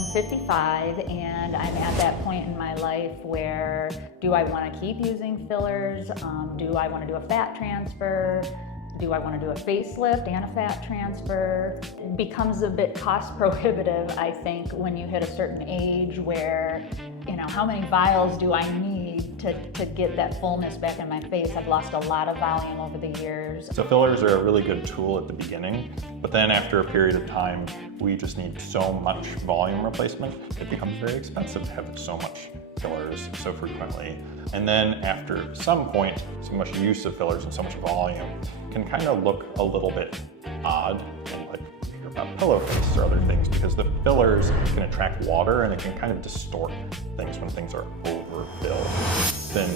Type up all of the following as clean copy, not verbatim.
I'm 55 and I'm at that point in my life where do I want to keep using fillers? Do I want to do a fat transfer? Do I want to do a facelift and a fat transfer? It becomes a bit cost prohibitive, I think, when you hit a certain age where, you know, how many vials do I need to get that fullness back in my face? I've lost a lot of volume over the years. So fillers are a really good tool at the beginning, but then after a period of time, we just need so much volume replacement, it becomes very expensive to have so much fillers so frequently. And then after some point, so much use of fillers and so much volume can kind of look a little bit odd, and like hear about pillow face or other things, because the fillers can attract water and it can kind of distort things when things are overfilled. Then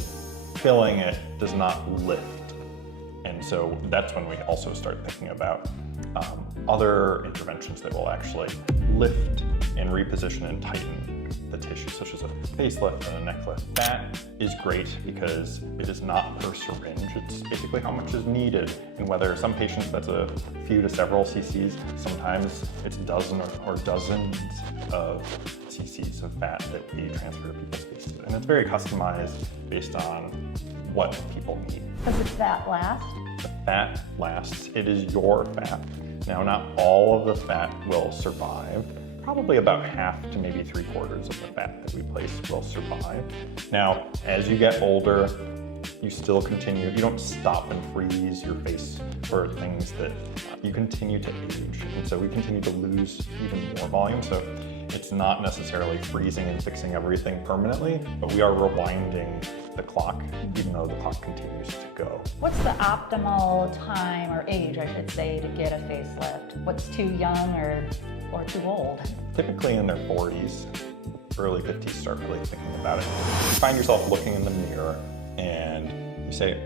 filling it does not lift. And so that's when we also start thinking about other interventions that will actually lift and reposition and tighten the tissue, such as a facelift and a neck lift. That is great because it is not per syringe. It's basically how much is needed, and whether some patients that's a few to several cc's, sometimes it's dozen or dozens of cc's of fat that we transfer to people's faces. And it's very customized based on what people need. Does the fat last? The fat lasts. It is your fat. Now, not all of the fat will survive. Probably about half to maybe 3/4 of the fat that we place will survive. Now, as you get older, you still continue, you don't stop and freeze your face for things that you continue to age. And so we continue to lose even more volume. So it's not necessarily freezing and fixing everything permanently, but we are rewinding the clock, even though the clock continues to go. What's the optimal time or age, I should say, to get a facelift? What's too young or too old? Typically in their 40s, early 50s, start really thinking about it. You find yourself looking in the mirror and you say,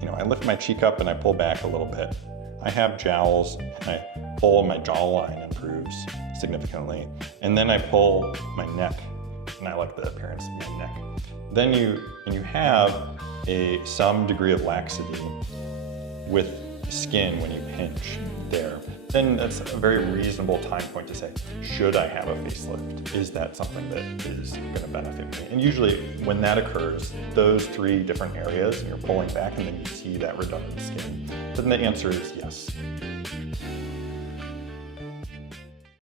you know, I lift my cheek up and I pull back a little bit. I have jowls and I pull, my jawline improves significantly. And then I pull my neck and I like the appearance of my neck. Then you have some degree of laxity with skin when you pinch there. Then that's a very reasonable time point to say, should I have a facelift? Is that something that is going to benefit me? And usually when that occurs, those 3 different areas, and you're pulling back and then you see that redundant skin, then the answer is yes.